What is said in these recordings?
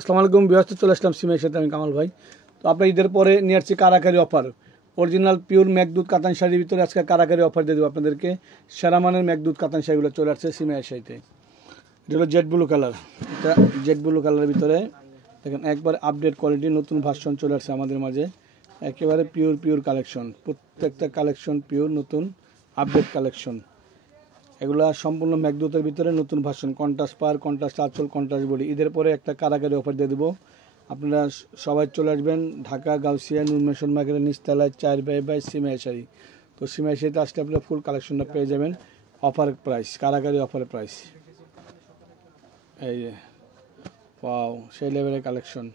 আসসালামু আলাইকুম ব্যস্ত চলে আসলাম সিমের সাথে আমি কামাল ভাই। তো আপনার ঈদের পরে নিয়ে আসছি কারাকারি অফার। অরিজিনাল পিওর মেঘদূত কাতান শাড়ির ভিতরে আজকে কারাকারি অফার দিয়ে দেবো আপনাদেরকে। সেরা মানের মেঘদূত কাতান শাড়িগুলো চলে আসছে সিমের সাইতে। এটা হলো জেড ব্লু কালার। এটা জেড ব্লু কালারের ভিতরে দেখেন একবার আপডেট কোয়ালিটি নতুন ভার্সন চলে আসছে আমাদের মাঝে। একেবারে পিওর কালেকশন, প্রত্যেকটা কালেকশন পিওর নতুন আপডেট কালেকশন। এগুলা সম্পূর্ণ মেঘদূতের ভিতরে নতুন ভার্সন, কন্ট্রাস্ট পার, কন্ট্রাস্ট আঁচল, কন্ট্রাস্ট বডি। ঈদের পরে একটা কারাগারি অফার দিয়ে দেবো। আপনারা সবাই চলে আসবেন ঢাকা গাউসিয়া নূর মেশন মার্কেটের নিচতলায় 4/2 সিমাই শাড়ি। তো সিমাই শাড়িতে আসলে আপনারা ফুল কালেকশনটা পেয়ে যাবেন অফার প্রাইস, কারাগারি অফার প্রাইস। এই যে ওয়াও, সেই লেভেলের কালেকশন,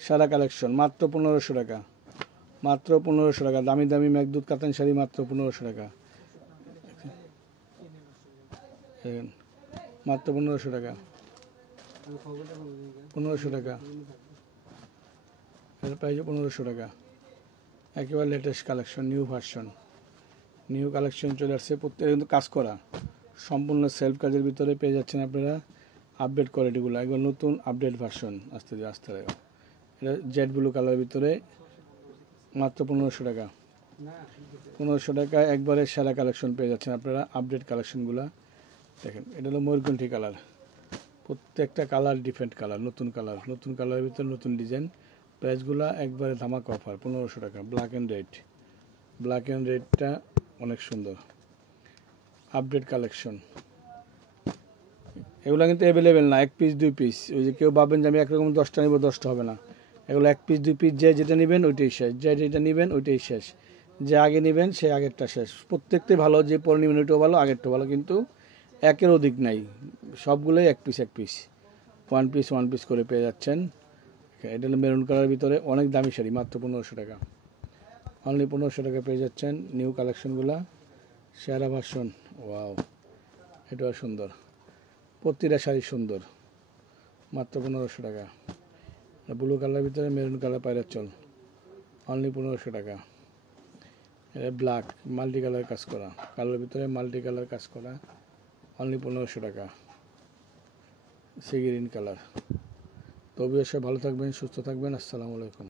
সারা কালেকশন মাত্র 1500 টাকা, মাত্র 1500 টাকা। দামি দামি মেঘদূত কাতান শাড়ি মাত্র 1500 টাকা, মাত্র 1500 টাকা, 1500 টাকা। এর প্রাইস 1500 টাকা। একেবারে latest collection, new version, new collection চলে আসছে। প্রত্যেক কিন্তু কাজ করা, সম্পূর্ণ সেলফ কাজের ভিতরে পেয়ে যাচ্ছেন আপনারা আপডেট কোয়ালিটিগুলো, একবার নতুন আপডেট ভার্সন আসতে টাকা। এটা জেড ব্লু কালারের ভিতরে মাত্র 1500 টাকা, 1500 টাকা। একবারে সেরা কালেকশন পেয়ে যাচ্ছেন আপনারা আপডেট কালেকশনগুলো। দেখেন এটা হলো ময়ূরকণ্ঠী কালার, প্রত্যেকটা কালার ডিফারেন্ট কালার, নতুন কালার, নতুন কালারের ভিতরে নতুন ডিজাইন। প্রাইসগুলো একবারে ধামাকা অফার 1500 টাকা। Black and red, black and রেডটা অনেক সুন্দর আপডেট কালেকশন। এগুলো কিন্তু অ্যাভেলেবেল না, এক পিস দুই পিস। ওই যে কেউ ভাবেন যে আমি একরকম 10টা নেব, 10টা হবে না। এগুলো এক পিস দুই পিস, যে যেটা নেবেন ওইটাই শেষ, যে যেটা নেবেন ওইটাই শেষ, যে আগে নেবেন সে আগেরটা শেষ। প্রত্যেকটাই ভালো, যে পরে নেবেন ওইটাও ভালো, আগেরটাও ভালো, কিন্তু একের অধিক নাই। সবগুলোই এক পিস ওয়ান পিস করে পেয়ে যাচ্ছেন। এটা হলো মেরুন কালারের ভিতরে অনেক দামি শাড়ি, মাত্র 1500 টাকা, অনলি 1500 টাকা পেয়ে যাচ্ছেন নিউ কালেকশনগুলো, সেরা ভার্সন। ওয়াও, এটাও সুন্দর, প্রতিটা শাড়ি সুন্দর, মাত্র 1500 টাকা। ব্লু কালারের ভিতরে মেরুন কালার পায়রার চল, অনলি 1500 টাকা। এটা ব্ল্যাক মাল্টি কালার কাজ করা, কালারের ভিতরে মাল্টি কালার কাজ করা, অনলি 1500 টাকা। Sea green colour. তো অবশ্যই ভালো থাকবেন, সুস্থ থাকবেন। আসসালামু আলাইকুম।